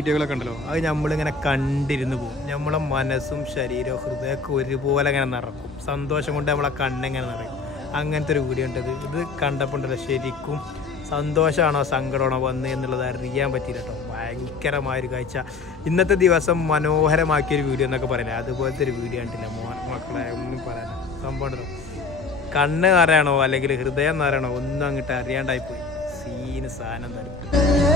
വീഡിയോകളൊക്കെ ഉണ്ടല്ലോ അത് നമ്മളിങ്ങനെ കണ്ടിരുന്ന് പോകും. നമ്മളെ മനസ്സും ശരീരവും ഹൃദയമൊക്കെ ഒരുപോലെ ഇങ്ങനെ നിറക്കും. സന്തോഷം കൊണ്ട് നമ്മളെ കണ്ണിങ്ങനെ നിറയും. അങ്ങനത്തെ ഒരു വീഡിയോ ഉണ്ടത്. ഇത് കണ്ടപ്പോൾ ഉണ്ടല്ലോ ശരിക്കും സന്തോഷമാണോ സങ്കടമാണോ വന്ന് എന്നുള്ളത് അറിയാൻ പറ്റിയില്ല കേട്ടോ. ഭയങ്കരമായൊരു കാഴ്ച. ഇന്നത്തെ ദിവസം മനോഹരമാക്കിയൊരു വീഡിയോ എന്നൊക്കെ പറയില്ല, അതുപോലത്തെ ഒരു വീഡിയോ കണ്ടില്ല മക്കളെ. ഒന്നും പറയാനോ സംഭവം ഉണ്ടല്ലോ, കണ്ണ് നിറയണോ അല്ലെങ്കിൽ ഹൃദയം നിറയണോ ഒന്നും അങ്ങോട്ട് അറിയാണ്ടായിപ്പോയി. സീന് സാധനം തന്നെ.